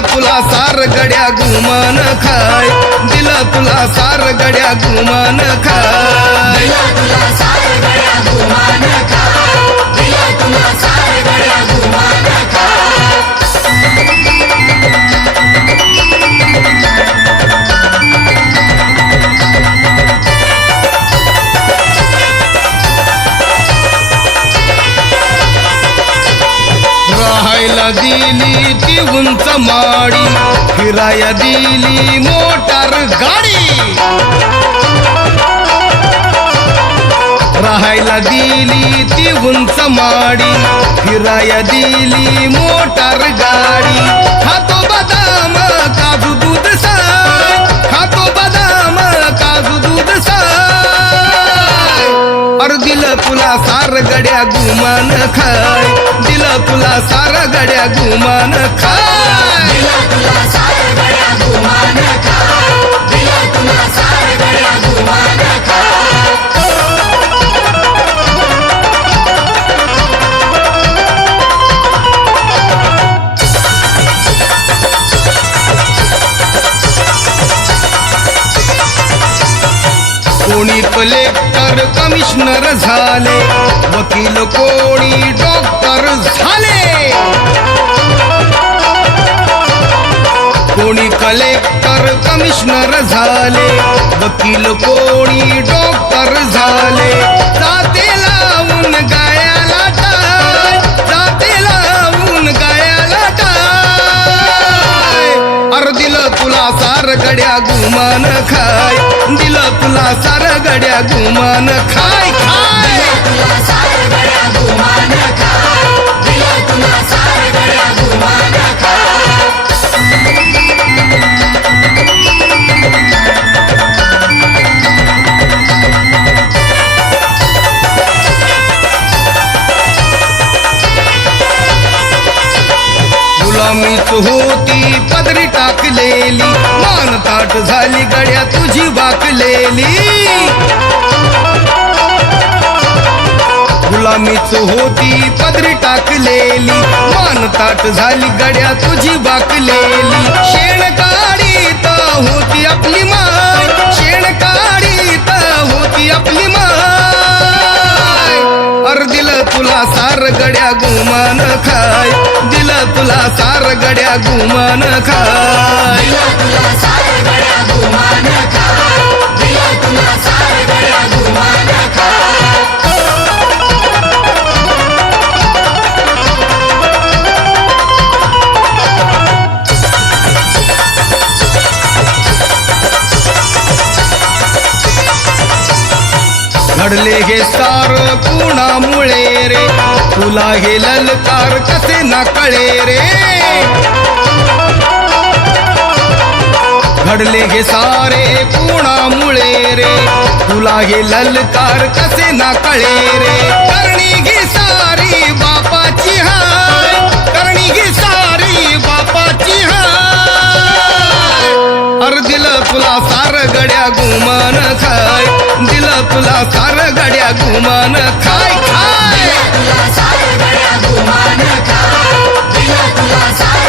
तुला सार गड्या घुमन खाय. दिल तुला सार गड्या घुमन खाय. राहायला दिली ती उंच माडी. फिराया दिली मोटार गाडी. राहायला दिली ती उंच माडी. फिराया दिली मोटार गाडी. और दिल तुला सार गड्या गुमान खाय दिल तुला सार गड्या गुमान खाय तर कमिशनर झाले वकील कोणी डॉक्टर झाले. कोणी कलेक्टर कमिशनर झाले वकील कोणी डॉक्टर झाले. जाते लावून तुला सार गड्या गुमान खाय. दिलं तुला सार गड्या गुमान खाय. खाय गुलामीच होती पदरी टाकलेली. मान ताट झाली गड्या तुझी वाकलेली. गुलामीच होती पदरी टाकलेली. मान ताट झाली गड्या तुझी वाकलेली. शेण काढीत होती आपली मान सार गड्या गुमान खाय. दिला तुला सार गड्या गुमान खाय. दिला तुला सार गड्या गुमान खाय. घडले हे सार कुणामुळे रे। तुला हे ललकार कसे ना कळे रे। घडले हे सारे कुणामुळे रे। तुला हे ललकार कसे ना कळे रे। करणी घे सारी बापाची हाय। करणी घे तुला सार गड्या घुमान खाय. खाय तुला सार गड्या घुमान खाय तुला सार